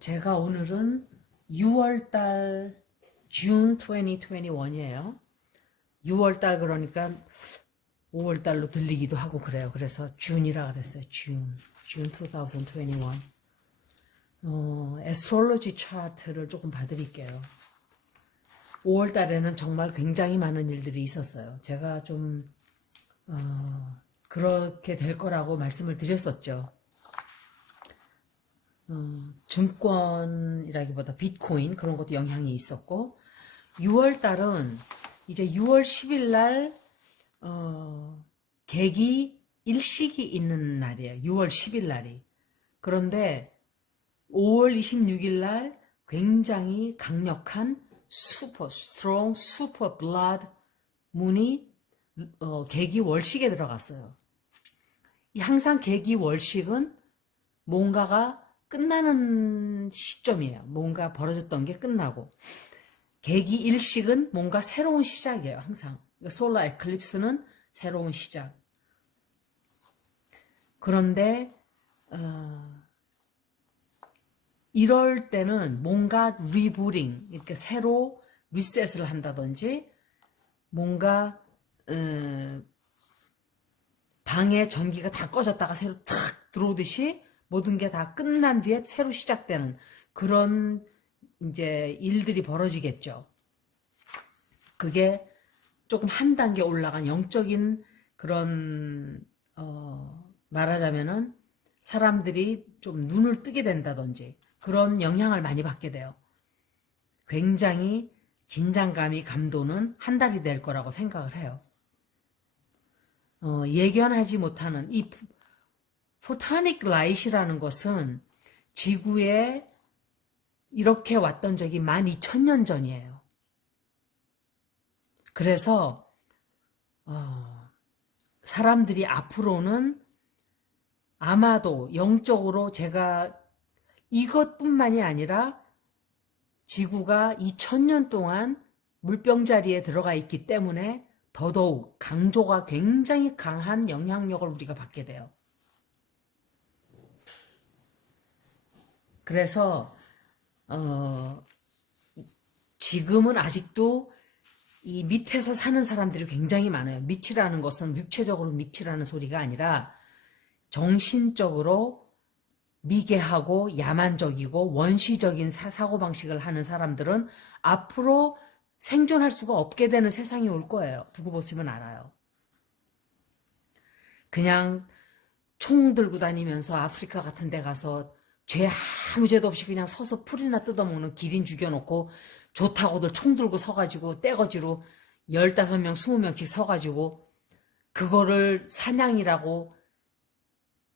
제가 오늘은 6월달 June 2021이에요. 6월달 그러니까 5월달로 들리기도 하고 그래요. 그래서 June이라 그랬어요. June 2021. 애스트롤로지 차트를 조금 봐드릴게요. 5월달에는 정말 굉장히 많은 일들이 있었어요. 제가 좀 그렇게 될 거라고 말씀을 드렸었죠. 증권이라기보다 비트코인 그런 것도 영향이 있었고 6월 달은 이제 6월 10일 날 계기 일식이 있는 날이에요. 6월 10일 날이. 그런데 5월 26일 날 굉장히 강력한 슈퍼 스트롱 슈퍼 블라드 문이 계기 월식에 들어갔어요. 항상 계기 월식은 뭔가가 끝나는 시점이에요. 뭔가 벌어졌던 게 끝나고. 계기 일식은 뭔가 새로운 시작이에요. 항상. 솔라 에클립스는 새로운 시작. 그런데 이럴 때는 뭔가 리부팅, 이렇게 새로 리셋을 한다든지 뭔가 방에 전기가 다 꺼졌다가 새로 탁 들어오듯이 모든 게 다 끝난 뒤에 새로 시작되는 그런 이제 일들이 벌어지겠죠. 그게 조금 한 단계 올라간 영적인 그런 말하자면은 사람들이 좀 눈을 뜨게 된다든지 그런 영향을 많이 받게 돼요. 굉장히 긴장감이 감도는 한 달이 될 거라고 생각을 해요. 예견하지 못하는 이 포타닉 라이트라는 것은 지구에 이렇게 왔던 적이 12,000년 전이에요. 그래서 사람들이 앞으로는 아마도 영적으로 제가 이것뿐만이 아니라 지구가 2000년 동안 물병자리에 들어가 있기 때문에 더더욱 강조가 굉장히 강한 영향력을 우리가 받게 돼요. 그래서 지금은 아직도 이 밑에서 사는 사람들이 굉장히 많아요. 밑이라는 것은 육체적으로 밑이라는 소리가 아니라 정신적으로 미개하고 야만적이고 원시적인 사고방식을 하는 사람들은 앞으로 생존할 수가 없게 되는 세상이 올 거예요. 두고 보시면 알아요. 그냥 총 들고 다니면서 아프리카 같은 데 가서 아무 죄도 없이 그냥 서서 풀이나 뜯어먹는 기린 죽여놓고 좋다고들 총 들고 서가지고 떼거지로 15명, 20명씩 서가지고 그거를 사냥이라고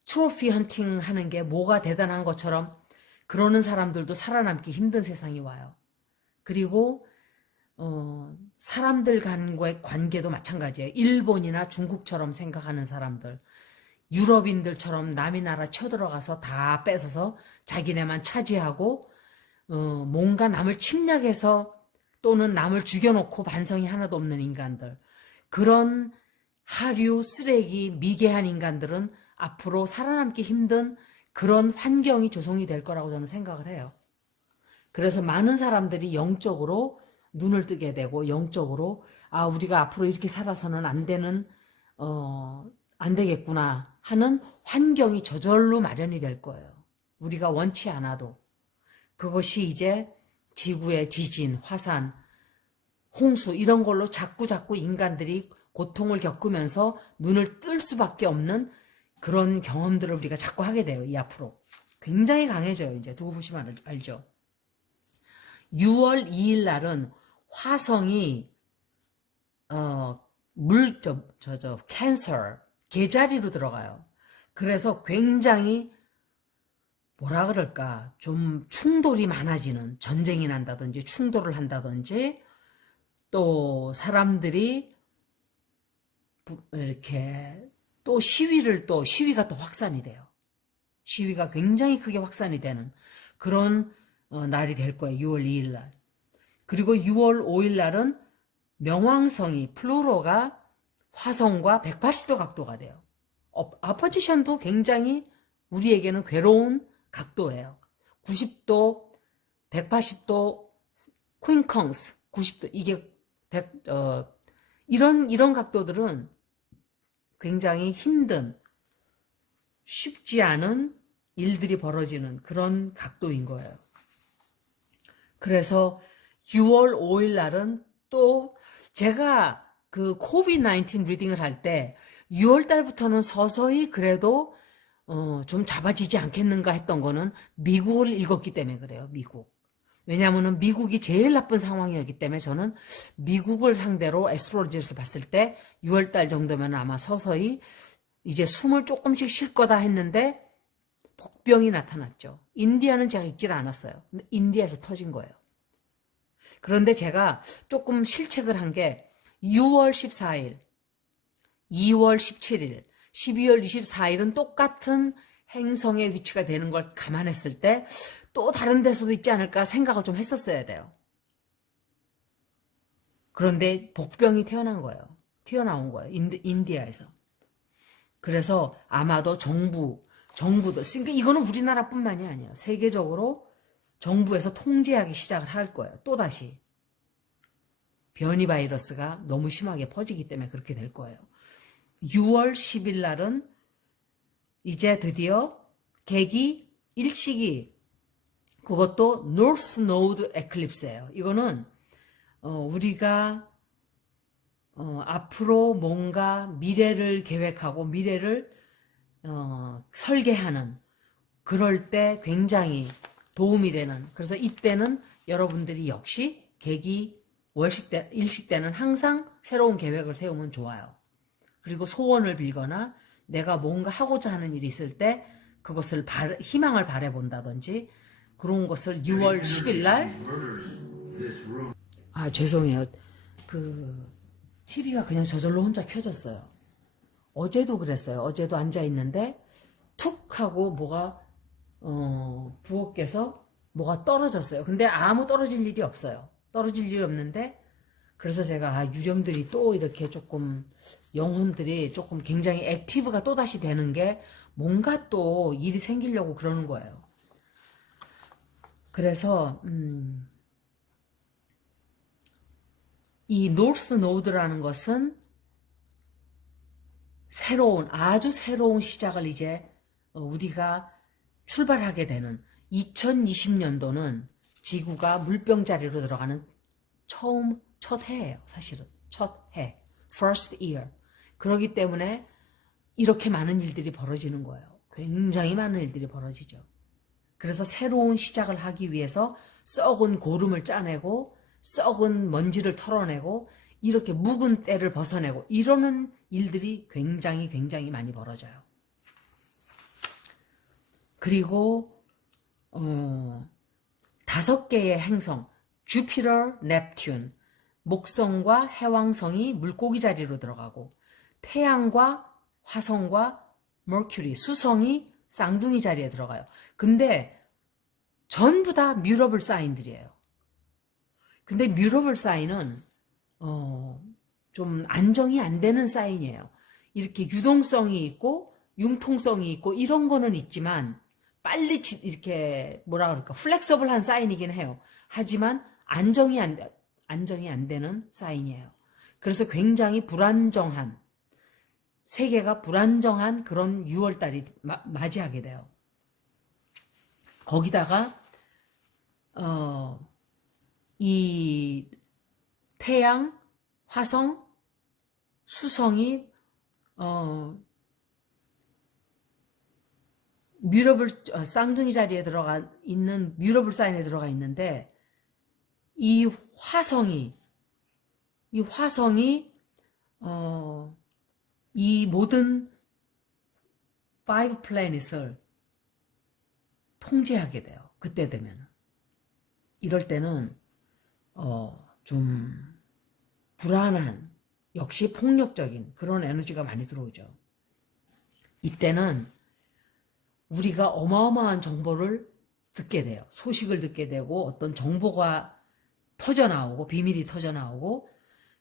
트로피 헌팅 하는 게 뭐가 대단한 것처럼 그러는 사람들도 살아남기 힘든 세상이 와요. 그리고 사람들 간과의 관계도 마찬가지예요. 일본이나 중국처럼 생각하는 사람들, 유럽인들처럼 남의 나라 쳐들어가서 다 뺏어서 자기네만 차지하고 뭔가 남을 침략해서 또는 남을 죽여놓고 반성이 하나도 없는 인간들, 그런 하류, 쓰레기, 미개한 인간들은 앞으로 살아남기 힘든 그런 환경이 조성이 될 거라고 저는 생각을 해요. 그래서 많은 사람들이 영적으로 눈을 뜨게 되고 영적으로 우리가 앞으로 이렇게 살아서는 안 되는 안 되겠구나 하는 환경이 저절로 마련이 될 거예요. 우리가 원치 않아도. 그것이 이제 지구의 지진, 화산, 홍수 이런 걸로 자꾸 인간들이 고통을 겪으면서 눈을 뜰 수밖에 없는 그런 경험들을 우리가 자꾸 하게 돼요. 이 앞으로. 굉장히 강해져요. 이제 두고 보시면 알죠. 6월 2일 날은 화성이 캔서 개자리로 들어가요. 그래서 굉장히 뭐라 그럴까 좀 충돌이 많아지는, 전쟁이 난다든지 충돌을 한다든지 또 사람들이 이렇게 또 시위가 또 확산이 돼요. 시위가 굉장히 크게 확산이 되는 그런 날이 될 거예요. 6월 2일 날. 그리고 6월 5일 날은 명왕성이 플루토가 화성과 180도 각도가 돼요. 아포지션도 굉장히 우리에게는 괴로운 각도예요. 90도, 180도, 퀸컹스, 90도, 이게 이런 각도들은 굉장히 힘든, 쉽지 않은 일들이 벌어지는 그런 각도인 거예요. 그래서 6월 5일 날은 또 제가 그 코비드-19 리딩을 할 때 6월 달부터는 서서히 그래도 좀 잡아지지 않겠는가 했던 거는 미국을 읽었기 때문에 그래요. 미국. 왜냐하면 미국이 제일 나쁜 상황이었기 때문에 저는 미국을 상대로 애스트로로지를 봤을 때 6월 달 정도면 아마 서서히 이제 숨을 조금씩 쉴 거다 했는데 복병이 나타났죠. 인디아는 제가 읽질 않았어요. 근데 인디아에서 터진 거예요. 그런데 제가 조금 실책을 한 게 6월 14일, 2월 17일, 12월 24일은 똑같은 행성의 위치가 되는 걸 감안했을 때 또 다른 데서도 있지 않을까 생각을 좀 했었어야 돼요. 그런데 복병이 튀어나온 거예요. 인디아에서. 그래서 아마도 정부도, 그러니까 이거는 우리나라뿐만이 아니에요. 세계적으로 정부에서 통제하기 시작을 할 거예요. 또다시. 변이 바이러스가 너무 심하게 퍼지기 때문에 그렇게 될 거예요. 6월 10일 날은 이제 드디어 개기 일식이 그것도 North Node Eclipse예요. 이거는 우리가 앞으로 뭔가 미래를 계획하고 미래를 설계하는 그럴 때 굉장히 도움이 되는, 그래서 이때는 여러분들이 역시 계기 월식 때, 일식 때는 항상 새로운 계획을 세우면 좋아요. 그리고 소원을 빌거나 내가 뭔가 하고자 하는 일이 있을 때 그것을 희망을 바라본다든지 그런 것을 6월 10일 날, 죄송해요. TV가 그냥 저절로 혼자 켜졌어요. 어제도 그랬어요. 어제도 앉아있는데 툭 하고 뭐가 부엌에서 뭐가 떨어졌어요. 근데 아무 떨어질 일이 없어요. 떨어질 일이 없는데, 그래서 제가 유령들이 또 이렇게 조금, 영혼들이 조금 굉장히 액티브가 또다시 되는 게 뭔가 또 일이 생기려고 그러는 거예요. 그래서 이 노스 노드라는 것은 아주 새로운 시작을 이제 우리가 출발하게 되는, 2020년도는 지구가 물병자리로 들어가는 첫 해예요. 사실은 첫 해, first year. 그렇기 때문에 이렇게 많은 일들이 벌어지는 거예요. 굉장히 많은 일들이 벌어지죠. 그래서 새로운 시작을 하기 위해서 썩은 고름을 짜내고 썩은 먼지를 털어내고 이렇게 묵은 때를 벗어내고 이러는 일들이 굉장히 굉장히 많이 벌어져요. 그리고 5개의 행성, 주피터, 넵튠, 목성과 해왕성이 물고기 자리로 들어가고, 태양과 화성과 머큐리, 수성이 쌍둥이 자리에 들어가요. 근데 전부 다 뮤러블 사인들이에요. 근데 뮤러블 사인은 좀 안정이 안 되는 사인이에요. 이렇게 유동성이 있고 융통성이 있고 이런 거는 있지만 빨리 이렇게 뭐라 그럴까, 플렉서블한 사인이긴 해요. 하지만 안정이 안 되는 사인이에요. 그래서 굉장히 불안정한, 세계가 불안정한 그런 6월달이 맞이하게 돼요. 거기다가 이 태양, 화성, 수성이 뮤러블 쌍둥이 자리에 들어가 있는 뮤러블 사인에 들어가 있는데, 이 화성이 이 모든 5 플래닛을 통제하게 돼요. 그때 되면. 이럴 때는 좀 불안한, 역시 폭력적인 그런 에너지가 많이 들어오죠. 이때는 우리가 어마어마한 정보를 듣게 돼요. 소식을 듣게 되고 어떤 정보가 터져나오고 비밀이 터져나오고,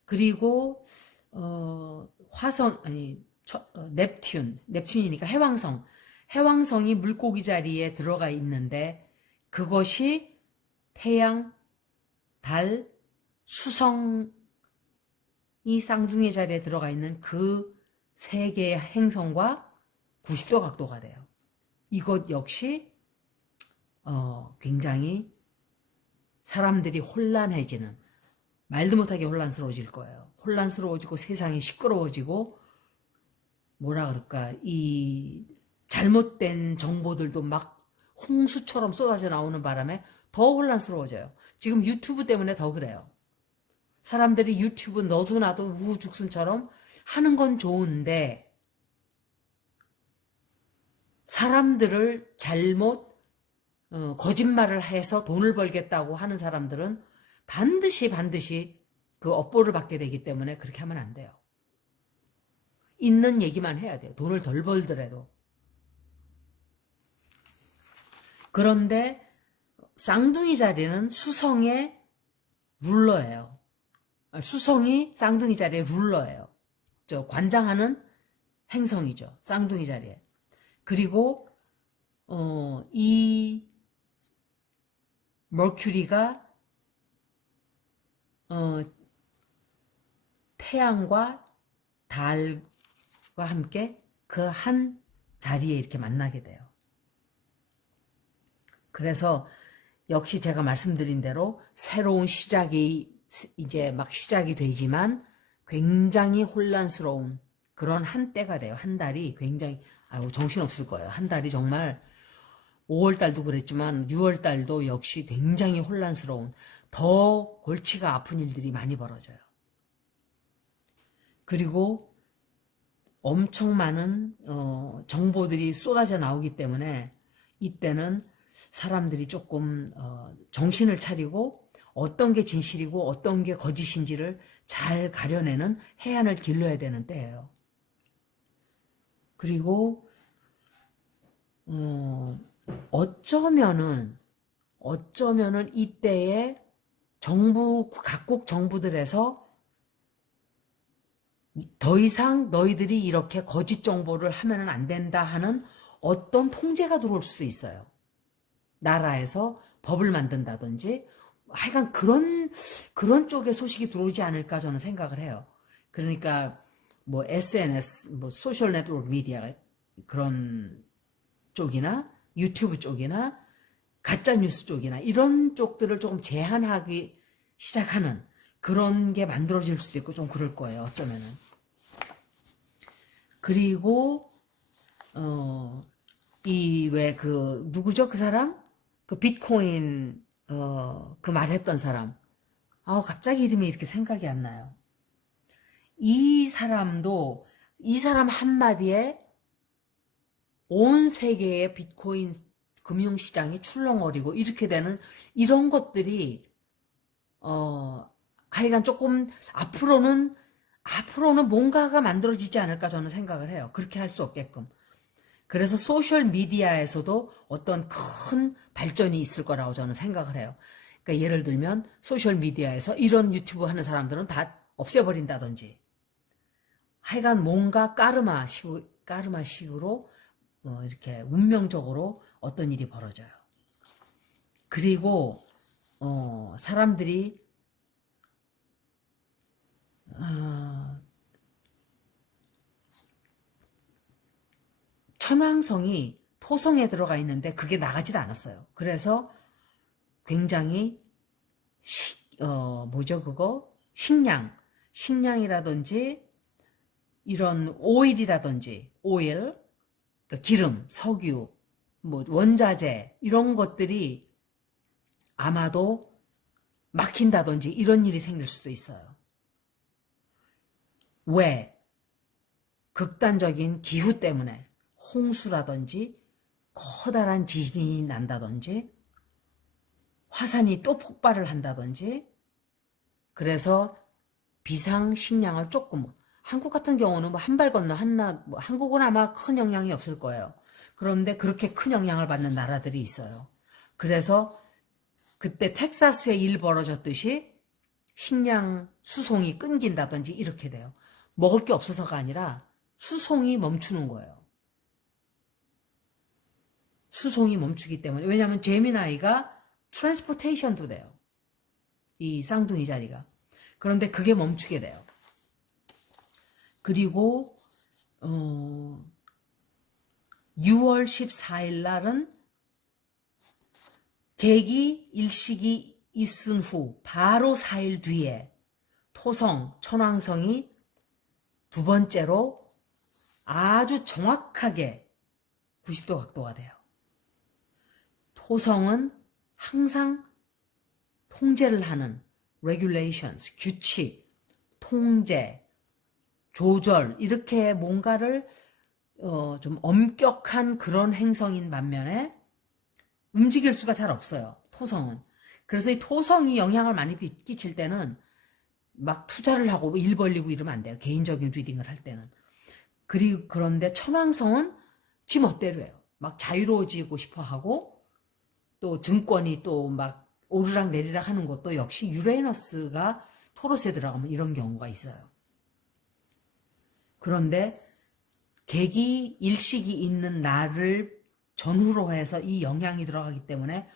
그리고 넵튠이니까 해왕성이 물고기 자리에 들어가 있는데 그것이 태양, 달, 수성이 쌍둥이 자리에 들어가 있는 그 세 개의 행성과 90도 각도가 돼요. 이것 역시 굉장히 사람들이 혼란해지는, 말도 못하게 혼란스러워질 거예요. 혼란스러워지고 세상이 시끄러워지고 뭐라 그럴까, 이 잘못된 정보들도 막 홍수처럼 쏟아져 나오는 바람에 더 혼란스러워져요. 지금 유튜브 때문에 더 그래요. 사람들이 유튜브 너도 나도 우후죽순처럼 하는 건 좋은데 사람들을 잘못 거짓말을 해서 돈을 벌겠다고 하는 사람들은 반드시 그 업보를 받게 되기 때문에 그렇게 하면 안 돼요. 있는 얘기만 해야 돼요. 돈을 덜 벌더라도. 그런데 쌍둥이 자리는 수성의 룰러예요. 수성이 쌍둥이 자리의 룰러예요. 관장하는 행성이죠. 쌍둥이 자리에. 그리고 이 머큐리가 태양과 달과 함께 그 한 자리에 이렇게 만나게 돼요. 그래서 역시 제가 말씀드린 대로 새로운 시작이 이제 막 시작이 되지만 굉장히 혼란스러운 그런 한 때가 돼요. 한 달이 굉장히, 정신없을 거예요. 한 달이 정말 5월달도 그랬지만 6월달도 역시 굉장히 혼란스러운, 더 골치가 아픈 일들이 많이 벌어져요. 그리고 엄청 많은 정보들이 쏟아져 나오기 때문에 이때는 사람들이 조금 정신을 차리고 어떤 게 진실이고 어떤 게 거짓인지를 잘 가려내는 해안을 길러야 되는 때예요. 그리고 어쩌면은 이때에 각국 정부들에서 더 이상 너희들이 이렇게 거짓 정보를 하면 안 된다 하는 어떤 통제가 들어올 수도 있어요. 나라에서 법을 만든다든지 하여간 그런 쪽에 소식이 들어오지 않을까 저는 생각을 해요. 그러니까 뭐 SNS, 뭐 소셜 네트워크 미디어 그런 쪽이나 유튜브 쪽이나 가짜 뉴스 쪽이나 이런 쪽들을 조금 제한하기 시작하는 그런 게 만들어질 수도 있고 좀 그럴 거예요. 어쩌면은. 그리고 누구죠? 그 사람? 그 비트코인 그 말했던 사람. 갑자기 이름이 이렇게 생각이 안 나요. 이 사람 한마디에 온 세계의 비트코인 금융시장이 출렁거리고 이렇게 되는 이런 것들이 하여간 조금 앞으로는 뭔가가 만들어지지 않을까 저는 생각을 해요. 그렇게 할 수 없게끔. 그래서 소셜 미디어에서도 어떤 큰 발전이 있을 거라고 저는 생각을 해요. 그러니까 예를 들면 소셜 미디어에서 이런 유튜브 하는 사람들은 다 없애버린다든지 하여간 뭔가 까르마식으로 이렇게 운명적으로 어떤 일이 벌어져요. 그리고 사람들이 천왕성이 토성에 들어가 있는데 그게 나가질 않았어요. 그래서 굉장히 식량이라든지 이런 오일이라든지 오일, 그러니까 기름, 석유, 뭐 원자재 이런 것들이 아마도 막힌다든지 이런 일이 생길 수도 있어요. 왜? 극단적인 기후 때문에 홍수라든지 커다란 지진이 난다든지 화산이 또 폭발을 한다든지 그래서 비상식량을 조금 한국 같은 경우는 뭐 한 발 건너 한국은 아마 큰 영향이 없을 거예요. 그런데 그렇게 큰 영향을 받는 나라들이 있어요. 그래서 그때 텍사스에 일 벌어졌듯이 식량 수송이 끊긴다든지 이렇게 돼요. 먹을 게 없어서가 아니라 수송이 멈추는 거예요. 수송이 멈추기 때문에. 왜냐하면 제미나이가 트랜스포테이션도 돼요. 이 쌍둥이 자리가. 그런데 그게 멈추게 돼요. 그리고 6월 14일 날은 계기 일식이 있은 후 바로 4일 뒤에 토성, 천왕성이 두 번째로 아주 정확하게 90도 각도가 돼요. 토성은 항상 통제를 하는 regulations, 규칙, 통제, 조절 이렇게 뭔가를 좀 엄격한 그런 행성인 반면에 움직일 수가 잘 없어요. 토성은. 그래서 이 토성이 영향을 많이 끼칠 때는 막 투자를 하고 일 벌리고 이러면 안 돼요. 개인적인 리딩을 할 때는. 그런데 천왕성은 지 멋대로 해요. 막 자유로워지고 싶어 하고 또 증권이 또 막 오르락 내리락 하는 것도 역시 유레너스가 토로스에 들어가면 이런 경우가 있어요. 그런데 계기 일식이 있는 날을 전후로 해서 이 영향이 들어가기 때문에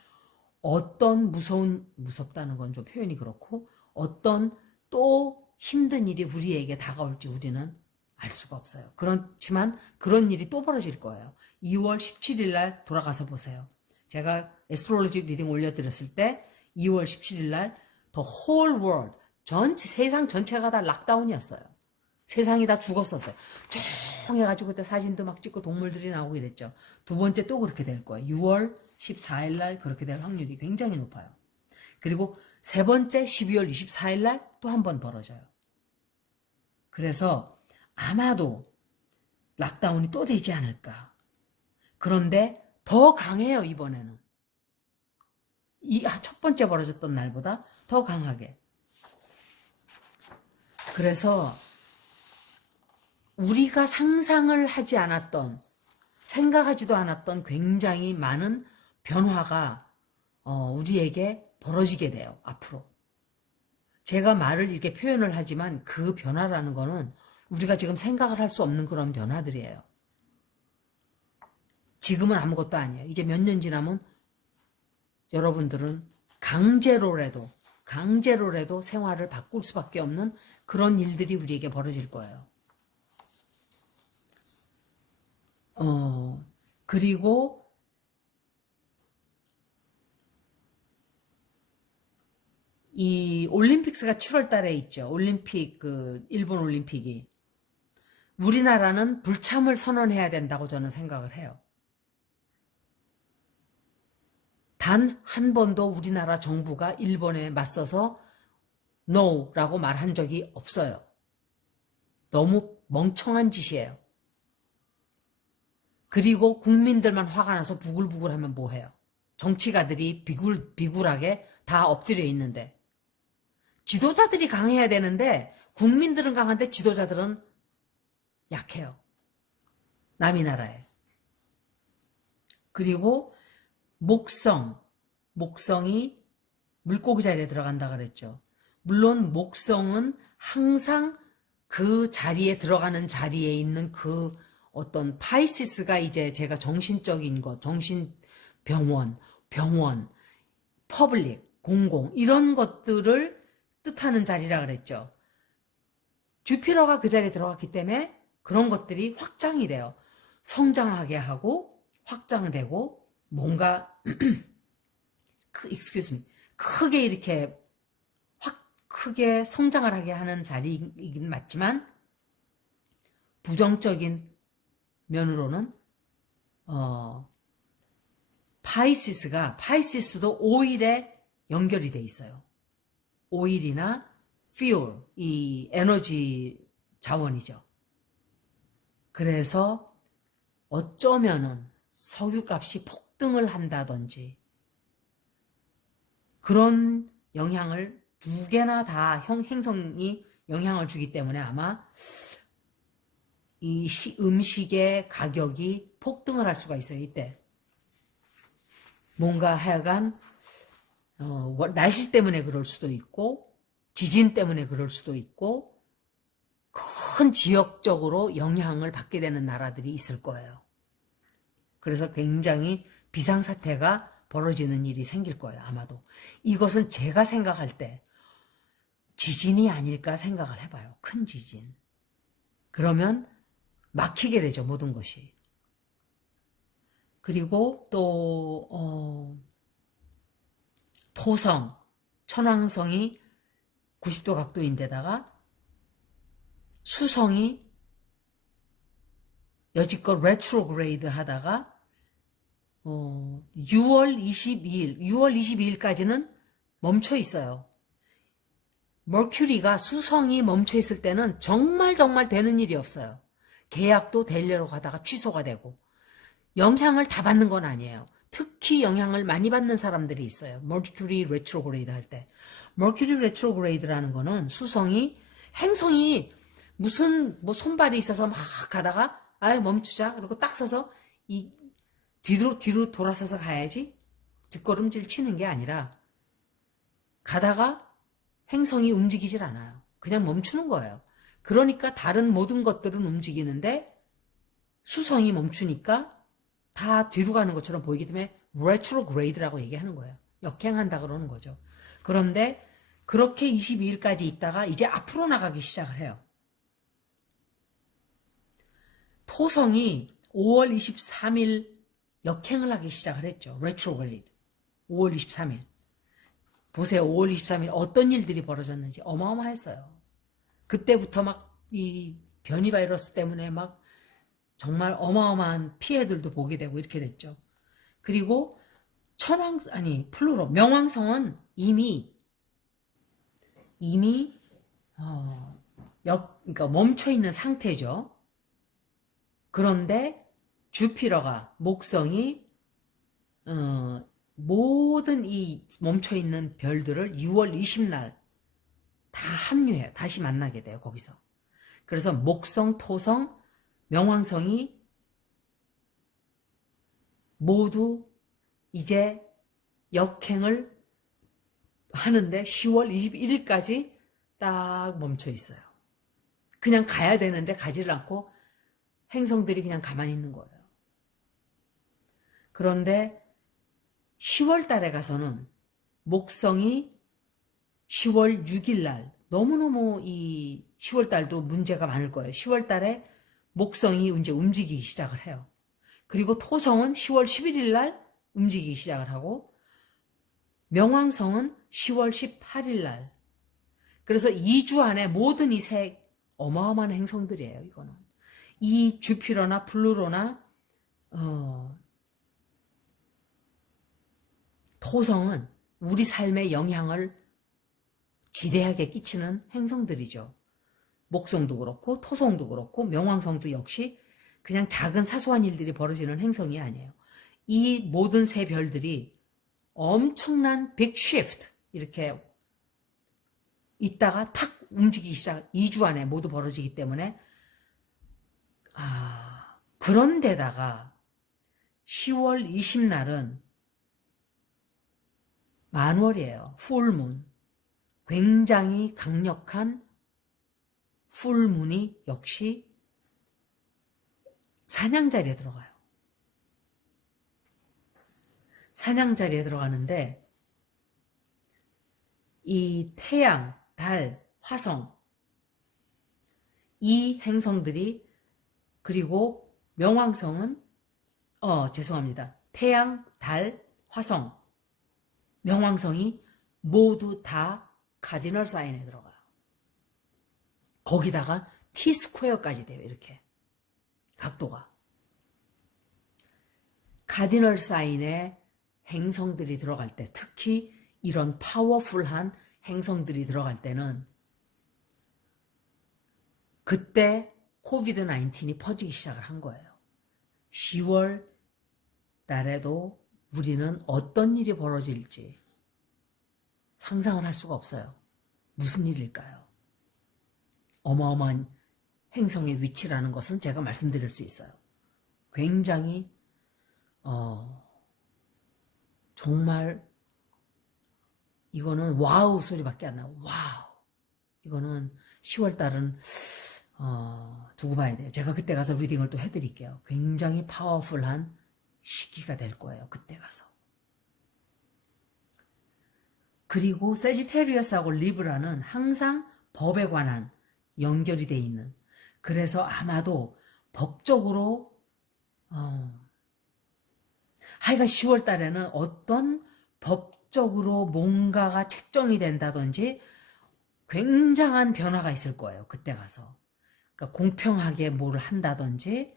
어떤 무섭다는 건 좀 표현이 그렇고 어떤 또 힘든 일이 우리에게 다가올지 우리는 알 수가 없어요. 그렇지만 그런 일이 또 벌어질 거예요. 2월 17일 날 돌아가서 보세요. 제가 에스트롤로지 리딩 올려드렸을 때 2월 17일 날 The whole world, 세상 전체가 다 락다운이었어요. 세상이 다 죽었었어요. 쫑 해가지고 그때 사진도 막 찍고 동물들이 나오고 이랬죠. 두 번째 또 그렇게 될 거예요. 6월 14일 날 그렇게 될 확률이 굉장히 높아요. 그리고 세 번째 12월 24일 날 또 한 번 벌어져요. 그래서 아마도 락다운이 또 되지 않을까. 그런데 더 강해요, 이번에는. 첫 번째 벌어졌던 날보다 더 강하게. 그래서 우리가 상상을 하지 않았던, 생각하지도 않았던 굉장히 많은 변화가 우리에게 벌어지게 돼요, 앞으로. 제가 말을 이렇게 표현을 하지만 그 변화라는 거는 우리가 지금 생각을 할 수 없는 그런 변화들이에요. 지금은 아무것도 아니에요. 이제 몇 년 지나면 여러분들은 강제로라도 생활을 바꿀 수밖에 없는 그런 일들이 우리에게 벌어질 거예요. 그리고 이 올림픽스가 7월 달에 있죠. 일본 올림픽이. 우리나라는 불참을 선언해야 된다고 저는 생각을 해요. 단 한 번도 우리나라 정부가 일본에 맞서서 NO라고 말한 적이 없어요. 너무 멍청한 짓이에요. 그리고 국민들만 화가 나서 부글부글하면 뭐해요? 정치가들이 비굴하게 다 엎드려 있는데 지도자들이 강해야 되는데 국민들은 강한데 지도자들은 약해요. 남이 나라에. 그리고 목성이 물고기 자리에 들어간다 그랬죠. 물론 목성은 항상 그 자리에 들어가는 자리에 있는 그 어떤 파이시스가 이제 제가 정신적인 것, 병원, 퍼블릭, 공공 이런 것들을 뜻하는 자리라 그랬죠. 주피터가 그 자리에 들어갔기 때문에 그런 것들이 확장이 돼요. 성장하게 하고 확장되고 뭔가 크게 이렇게 크게 성장을 하게 하는 자리이긴 맞지만 부정적인 면으로는 파이시스도 오일에 연결이 돼 있어요. 오일이나 fuel, 이 에너지 자원이죠. 그래서 어쩌면은 석유값이 폭등을 한다든지 그런 영향을 두 개나 다 행성이 영향을 주기 때문에 아마 이 음식의 가격이 폭등을 할 수가 있어요. 이때 뭔가 하여간 날씨 때문에 그럴 수도 있고 지진 때문에 그럴 수도 있고 큰 지역적으로 영향을 받게 되는 나라들이 있을 거예요. 그래서 굉장히 비상사태가 벌어지는 일이 생길 거예요. 아마도. 이것은 제가 생각할 때 지진이 아닐까 생각을 해봐요. 큰 지진. 그러면 막히게 되죠. 모든 것이. 그리고 또 토성, 천왕성이 90도 각도인데다가 수성이 여지껏 레트로그레이드 하다가 6월 22일까지는 멈춰 있어요. 머큐리가 수성이 멈춰 있을 때는 정말 되는 일이 없어요. 계약도 되려고 하다가 취소가 되고 영향을 다 받는 건 아니에요. 특히 영향을 많이 받는 사람들이 있어요. 머큐리 레트로그레이드 할 때. 머큐리 레트로그레이드라는 거는 수성이 행성이 무슨 뭐 손발이 있어서 막 가다가 아유 멈추자 그리고 딱 서서 이 뒤로 돌아서서 가야지 뒷걸음질 치는 게 아니라 가다가 행성이 움직이질 않아요. 그냥 멈추는 거예요. 그러니까 다른 모든 것들은 움직이는데 수성이 멈추니까 다 뒤로 가는 것처럼 보이기 때문에 retrograde라고 얘기하는 거예요. 역행한다 그러는 거죠. 그런데 그렇게 22일까지 있다가 이제 앞으로 나가기 시작을 해요. 토성이 5월 23일 역행을 하기 시작을 했죠. retrograde. 5월 23일. 보세요. 5월 23일 어떤 일들이 벌어졌는지 어마어마했어요. 그때부터 막 이 변이 바이러스 때문에 막 정말 어마어마한 피해들도 보게 되고 이렇게 됐죠. 그리고 플루로 명왕성은 이미 그러니까 멈춰 있는 상태죠. 그런데 주피터가 목성이 모든 이 멈춰 있는 별들을 6월 20날 다 합류해요. 다시 만나게 돼요. 거기서. 그래서 목성, 토성, 명왕성이 모두 이제 역행을 하는데 10월 21일까지 딱 멈춰 있어요. 그냥 가야 되는데 가지를 않고 행성들이 그냥 가만히 있는 거예요. 그런데 10월 달에 가서는 목성이 10월 6일 날 너무너무 이 10월 달도 문제가 많을 거예요. 10월 달에 목성이 이제 움직이기 시작을 해요. 그리고 토성은 10월 11일 날 움직이기 시작을 하고 명왕성은 10월 18일 날. 그래서 2주 안에 모든 이 세 어마어마한 행성들이에요. 이거는. 이 주피터나 플루토나 토성은 우리 삶에 영향을 지대하게 끼치는 행성들이죠. 목성도 그렇고 토성도 그렇고 명왕성도 역시 그냥 작은 사소한 일들이 벌어지는 행성이 아니에요. 이 모든 세 별들이 엄청난 빅 쉬프트 이렇게 있다가 탁 움직이기 시작 2주 안에 모두 벌어지기 때문에 그런데다가 10월 20날은 만월이에요. 풀문. 굉장히 강력한 풀문이 역시 사냥자리에 들어가요. 사냥자리에 들어가는데 이 태양, 달, 화성 이 행성들이 그리고 명왕성은 죄송합니다. 태양, 달, 화성, 명왕성이 모두 다 카디널 사인에 들어가요. 거기다가 T-스퀘어까지 돼요. 이렇게 각도가. 카디널 사인에 행성들이 들어갈 때 특히 이런 파워풀한 행성들이 들어갈 때는 그때 코비드 19이 퍼지기 시작을 한 거예요. 10월 달에도 우리는 어떤 일이 벌어질지 상상을 할 수가 없어요. 무슨 일일까요? 어마어마한 행성의 위치라는 것은 제가 말씀드릴 수 있어요. 굉장히 정말 이거는 와우 소리밖에 안 나요. 와우. 이거는 10월 달은 두고 봐야 돼요. 제가 그때 가서 리딩을 또 해드릴게요. 굉장히 파워풀한 시기가 될 거예요. 그때 가서. 그리고 세지테리어스하고 리브라는 항상 법에 관한 연결이 돼 있는, 그래서 아마도 법적으로 하여간 10월 달에는 어떤 법적으로 뭔가가 책정이 된다든지 굉장한 변화가 있을 거예요. 그때 가서. 그러니까 공평하게 뭘 한다든지,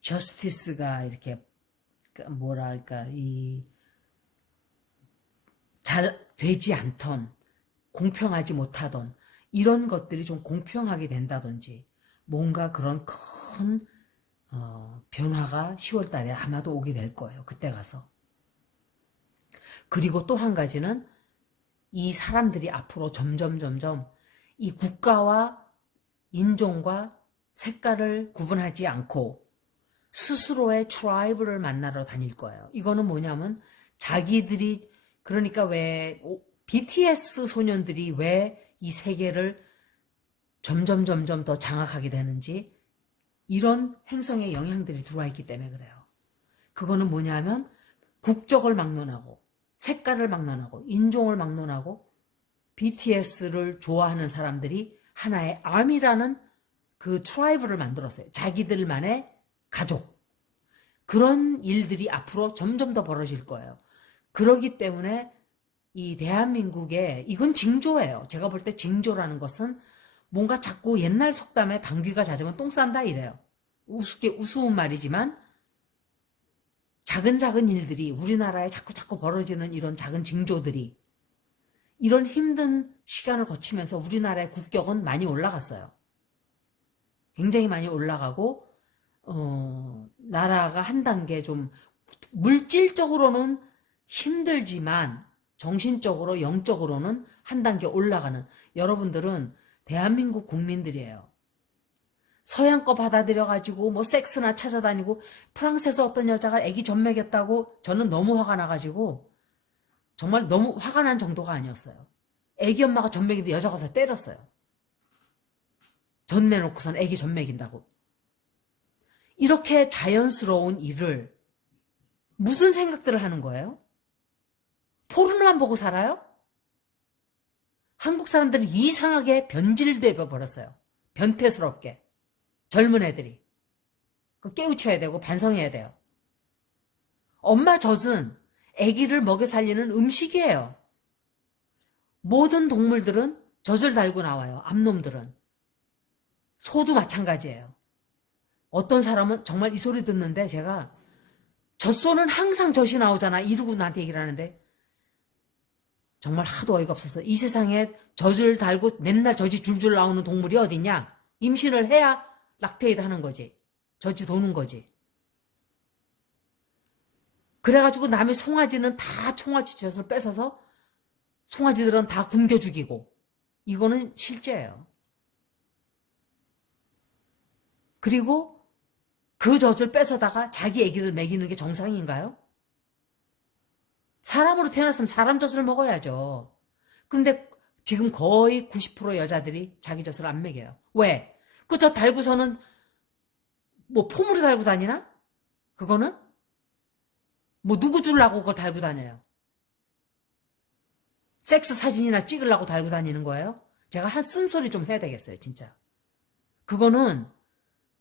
저스티스가 이렇게 뭐랄까 잘 되지 않던, 공평하지 못하던 이런 것들이 좀 공평하게 된다든지, 뭔가 그런 큰 변화가 10월 달에 아마도 오게 될 거예요. 그때 가서. 그리고 또 한 가지는 이 사람들이 앞으로 점점 이 국가와 인종과 색깔을 구분하지 않고 스스로의 트라이브를 만나러 다닐 거예요. 이거는 뭐냐면 자기들이, 그러니까 왜 BTS 소년들이 왜 이 세계를 점점 더 장악하게 되는지, 이런 행성의 영향들이 들어와 있기 때문에 그래요. 그거는 뭐냐면 국적을 막론하고 색깔을 막론하고 인종을 막론하고 BTS를 좋아하는 사람들이 하나의 아미라는 그 트라이브를 만들었어요. 자기들만의 가족. 그런 일들이 앞으로 점점 더 벌어질 거예요. 그러기 때문에 이 대한민국에, 이건 징조예요. 제가 볼 때 징조라는 것은 뭔가 자꾸 옛날 속담에 방귀가 잦으면 똥 싼다 이래요. 우스운 말이지만 작은 일들이 우리나라에 자꾸 벌어지는 이런 작은 징조들이, 이런 힘든 시간을 거치면서 우리나라의 국격은 많이 올라갔어요. 굉장히 많이 올라가고 나라가 한 단계 좀 물질적으로는 힘들지만 정신적으로 영적으로는 한 단계 올라가는, 여러분들은 대한민국 국민들이에요. 서양 거 받아들여가지고 뭐 섹스나 찾아다니고, 프랑스에서 어떤 여자가 애기 젖 먹였다고, 저는 너무 화가 나가지고, 정말 너무 화가 난 정도가 아니었어요. 애기 엄마가 젖 먹이는데 여자가 와서 때렸어요. 젖 내놓고선 애기 젖 먹인다고. 이렇게 자연스러운 일을 무슨 생각들을 하는 거예요? 포르노만 보고 살아요? 한국 사람들이 이상하게 변질되어 버렸어요. 변태스럽게. 젊은 애들이. 깨우쳐야 되고 반성해야 돼요. 엄마 젖은 아기를 먹여 살리는 음식이에요. 모든 동물들은 젖을 달고 나와요. 암놈들은. 소도 마찬가지예요. 어떤 사람은 정말 이 소리 듣는데, 제가 젖소는 항상 젖이 나오잖아 이러고 나한테 얘기를 하는데, 정말 하도 어이가 없어서, 이 세상에 젖을 달고 맨날 젖이 줄줄 나오는 동물이 어딨냐? 임신을 해야 락테이드 하는 거지. 젖이 도는 거지. 그래가지고 남의 송아지는 다 송아지 젖을 뺏어서 송아지들은 다 굶겨 죽이고, 이거는 실제예요. 그리고 그 젖을 뺏어다가 자기 애기들 먹이는 게 정상인가요? 사람으로 태어났으면 사람 젖을 먹어야죠. 근데 지금 거의 90% 여자들이 자기 젖을 안 먹여요. 왜? 그 젖 달고서는 뭐 폼으로 달고 다니나? 그거는? 뭐 누구 주려고 그거 달고 다녀요? 섹스 사진이나 찍으려고 달고 다니는 거예요? 제가 한 쓴소리 좀 해야 되겠어요, 진짜. 그거는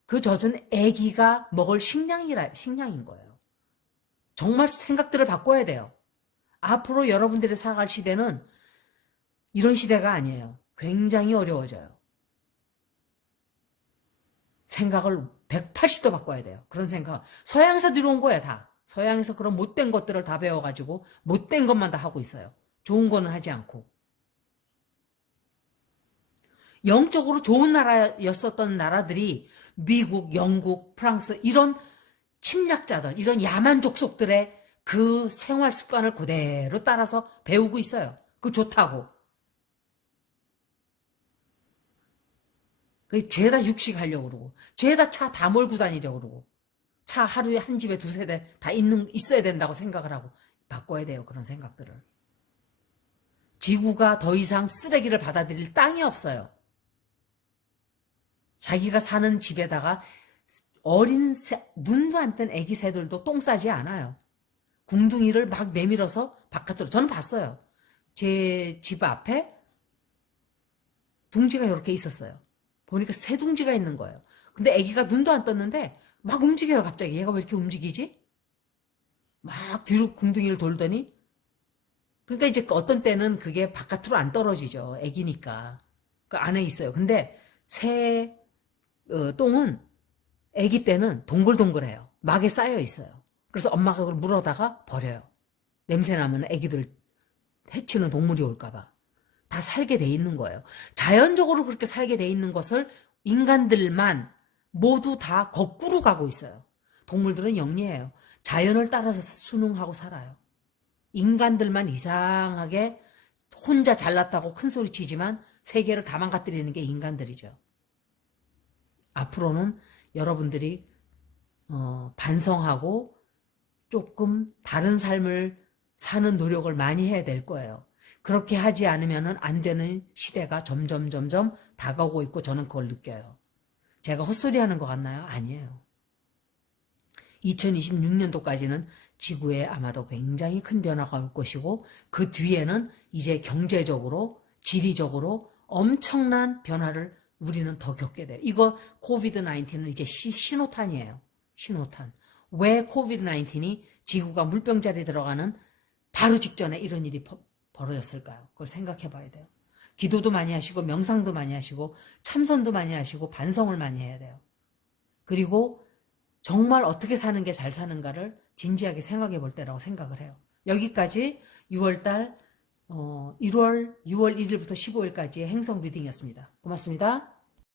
그 젖은 애기가 먹을 식량인 거예요. 정말 생각들을 바꿔야 돼요. 앞으로 여러분들이 살아갈 시대는 이런 시대가 아니에요. 굉장히 어려워져요. 생각을 180도 바꿔야 돼요. 그런 생각. 서양에서 들어온 거예요, 다. 서양에서 그런 못된 것들을 다 배워가지고 못된 것만 다 하고 있어요. 좋은 거는 하지 않고. 영적으로 좋은 나라였었던 나라들이 미국, 영국, 프랑스, 이런 침략자들, 이런 야만 족속들의 그 생활 습관을 그대로 따라서 배우고 있어요. 그거 좋다고. 죄다 육식하려고 그러고, 죄다 차 다 몰고 다니려고 그러고, 차 하루에 한 집에 두세 대 다 있어야 된다고 생각을 하고, 바꿔야 돼요, 그런 생각들을. 지구가 더 이상 쓰레기를 받아들일 땅이 없어요. 자기가 사는 집에다가 눈도 안 뜬 애기 새들도 똥 싸지 않아요. 궁둥이를 막 내밀어서 바깥으로. 저는 봤어요. 제 집 앞에 둥지가 이렇게 있었어요. 보니까 새 둥지가 있는 거예요. 근데 애기가 눈도 안 떴는데 막 움직여요, 갑자기. 얘가 왜 이렇게 움직이지? 막 뒤로 궁둥이를 돌더니, 그러니까 이제 어떤 때는 그게 바깥으로 안 떨어지죠. 애기니까. 그 안에 있어요. 근데 새 똥은 애기 때는 동글동글해요. 막에 쌓여 있어요. 그래서 엄마가 그걸 물어다가 버려요. 냄새 나면 애기들 해치는 동물이 올까봐. 다 살게 돼 있는 거예요. 자연적으로 그렇게 살게 돼 있는 것을 인간들만 모두 다 거꾸로 가고 있어요. 동물들은 영리해요. 자연을 따라서 순응하고 살아요. 인간들만 이상하게 혼자 잘났다고 큰 소리 치지만 세계를 다 망가뜨리는 게 인간들이죠. 앞으로는 여러분들이 반성하고 조금 다른 삶을 사는 노력을 많이 해야 될 거예요. 그렇게 하지 않으면 안 되는 시대가 점점 다가오고 있고 저는 그걸 느껴요. 제가 헛소리 하는 것 같나요? 아니에요. 2026년도까지는 지구에 아마도 굉장히 큰 변화가 올 것이고 그 뒤에는 이제 경제적으로, 지리적으로 엄청난 변화를 우리는 더 겪게 돼요. 이거 코비드-19는 이제 신호탄이에요. 신호탄. 왜 코비드-19이 지구가 물병자리에 들어가는 바로 직전에 이런 일이 벌어졌을까요? 그걸 생각해 봐야 돼요. 기도도 많이 하시고 명상도 많이 하시고 참선도 많이 하시고 반성을 많이 해야 돼요. 그리고 정말 어떻게 사는 게 잘 사는가를 진지하게 생각해 볼 때라고 생각을 해요. 여기까지 6월 1일부터 15일까지의 행성 리딩이었습니다. 고맙습니다.